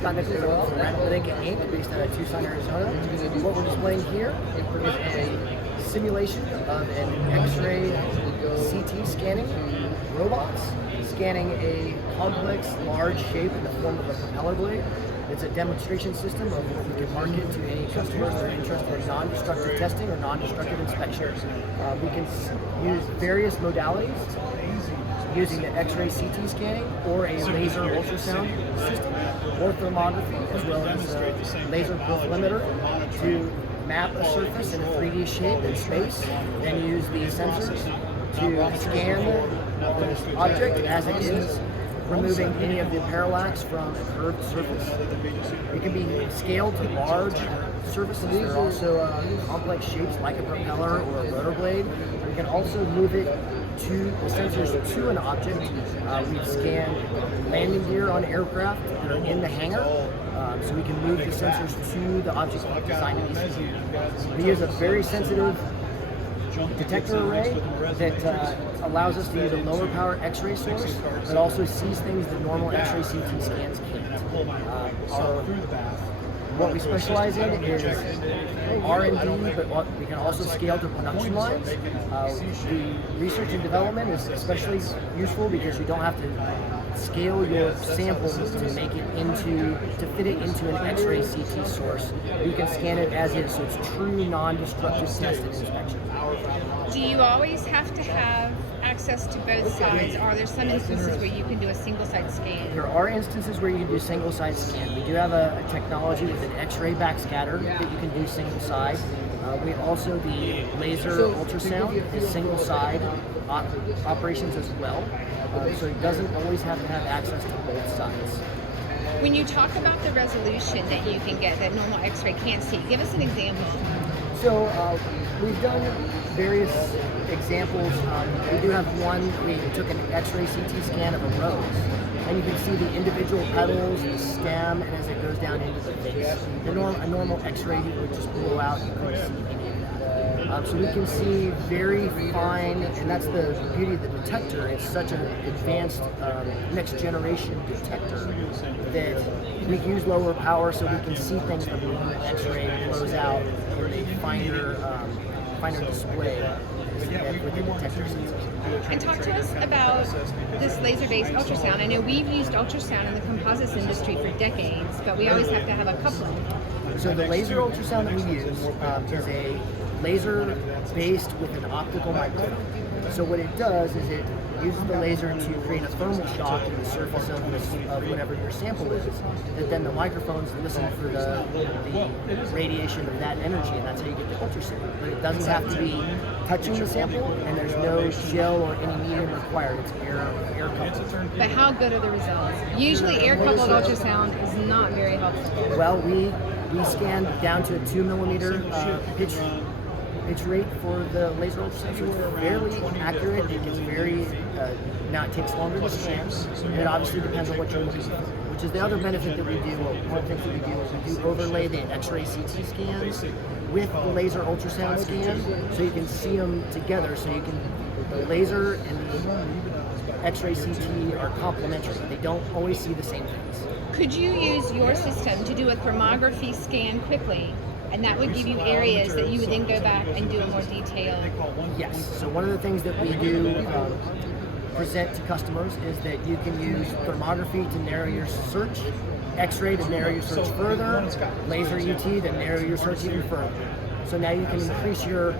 Scott Nichols from Radalytica Inc., based out of Tucson, Arizona. What we're displaying here is a simulation of an X-ray CT scanning robots scanning a complex, large shape in the form of a propeller blade. It's a demonstration system of what we can market to any customers that are interested in non-destructive testing or non-destructive inspection. We can use various modalities using the X-ray CT scanning or a laser ultrasound system or thermography, as well as a laser profilometer to map a surface in a 3D shape in space, then use these sensors to scan the object as it is, removing any of the parallax from a curved surface. It can be scaled to large surfaces. There are also complex shapes like a propeller or a rotor blade. We can also move it to the sensors to an object. We've scanned landing gear on aircraft that are in the hangar, so we can move the sensors to the object designed to be scanned. We use a very sensitive detector array that allows us to use a lower power X-ray source, but also sees things that normal X-ray CT scans can't. What we specialize in is R&D, but what we can also scale to production lines. The research and development is especially useful because you don't have to scale your samples to make it to fit it into an X-ray CT source. You can scan it as is, so it's true non-destructive test and inspection. Do you always have to have access to both sides? Are there some instances where you can do a single side scan? There are instances where you can do single side scan. We do have a technology with an X-ray backscatter that you can do single side. We also, the laser ultrasound is single side operations as well. So it doesn't always have to have access to both sides. When you talk about the resolution that you can get that normal X-ray can't see, give us an example. So we've done various examples. We do have one, we took an X-ray CT scan of a rose, and you can see the individual petals, the stem, and as it goes down into the base. A normal X-ray you would just blow out, you couldn't see any of that. So we can see very fine, and that's the beauty of the detector. It's such an advanced next generation detector that we use lower power so we can see things that the X-ray blows out in a finer display with the detector sensors. And talk to us about this laser-based ultrasound. I know we've used ultrasound in the composites industry for decades, but we always have to have a coupling. So the laser ultrasound that we use is a laser based with an optical microphone. So what it does is it uses the laser to create a thermal shock in the surface of whatever your sample is, that then the microphones listen for the radiation of that energy, and that's how you get the ultrasound. But it doesn't have to be touching the sample, and there's no gel or any medium required. It's air coupled. But how good are the results? Usually air coupled ultrasound is not very helpful. Well, we scanned down to a 2 millimeter pitch rate for the laser ultrasound, so it's fairly accurate. It gets very, now it takes longer to scan, and it obviously depends on what you're looking for, which is the other benefit that we do. One of the things that we do is we do overlay the X-ray CT scans with the laser ultrasound scan, so you can see them together, so you can, the laser and the X-ray CT are complementary. They don't always see the same things. Could you use your system to do a thermography scan quickly? And that would give you areas that you would then go back and do a more detailed. Yes. So one of the things that we do present to customers is that you can use thermography to narrow your search, X-ray to narrow your search further, laser UT to narrow your search even further. So now you can increase your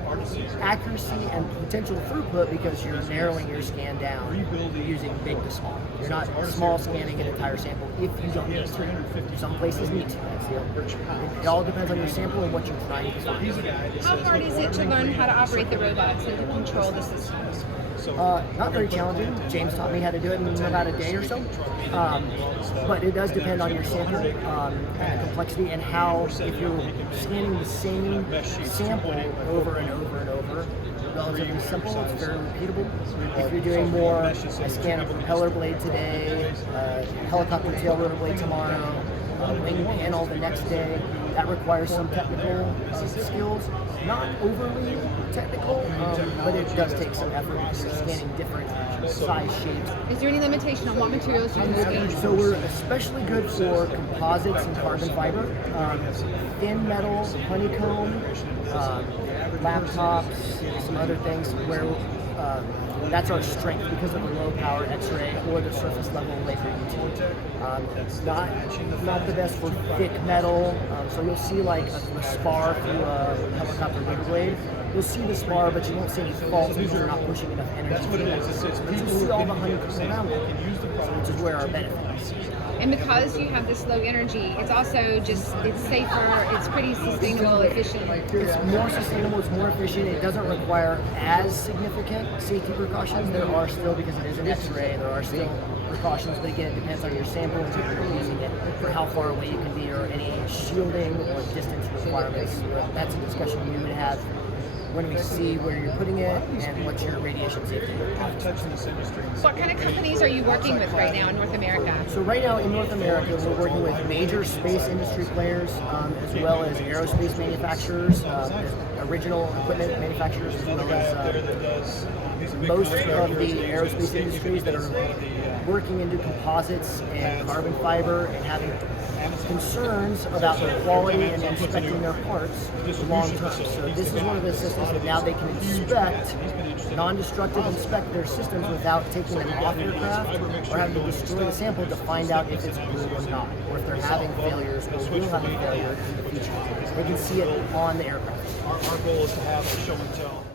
accuracy and potential throughput because you're narrowing your scan down using big to small. You're not small scanning an entire sample if you don't need to. Some places need to. It all depends on your sample and what you're trying to find. How hard is it to learn how to operate the robots and to control the system? Not very challenging. James taught me how to do it in about a day or so. But it does depend on your sample and the complexity and how, if you're scanning the same sample over and over and over, relatively simple, it's very repeatable. If you're doing more, I scan a propeller blade today, helicopter tail rotor blade tomorrow, wing panel the next day. That requires some technical skills. Not overly technical, but it does take some effort because you're scanning different size shapes. Is there any limitation on what materials you can scan? So we're especially good for composites and carbon fiber, thin metal, honeycomb, laptops, some other things where that's our strength because of the low power X-ray or the surface level laser UT. Not the best for thick metal, so you'll see like a spar through a helicopter wing blade. You'll see the spar, but you won't see any faults because you're not pushing enough energy through it. But you see all the honeycomb around it, which is where our benefit is. And because you have this low energy, it's also just, it's safer, it's pretty sustainable, efficient. It's more sustainable, it's more efficient, it doesn't require as significant safety precautions. There are still, because it is an X-ray, there are still precautions, but again, it depends on your sample and if you're using it, for how far away you can be, or any shielding or distance requirements. That's a discussion we would have when we see where you're putting it and what your radiation safety is. What kind of companies are you working with right now in North America? So right now in North America, we're working with major space industry players, as well as aerospace manufacturers, original equipment manufacturers, as well as most of the aerospace industries that are working into composites and carbon fiber and having concerns about their quality and inspecting their parts long term. So this is one of the systems that now they can inspect, non-destructive inspect their systems without taking them off aircraft or having to destroy the sample to find out if it's blue or not, or if they're having failures or will have a failure in the future. They can see it on the aircraft. Our goal is to have a show and tell.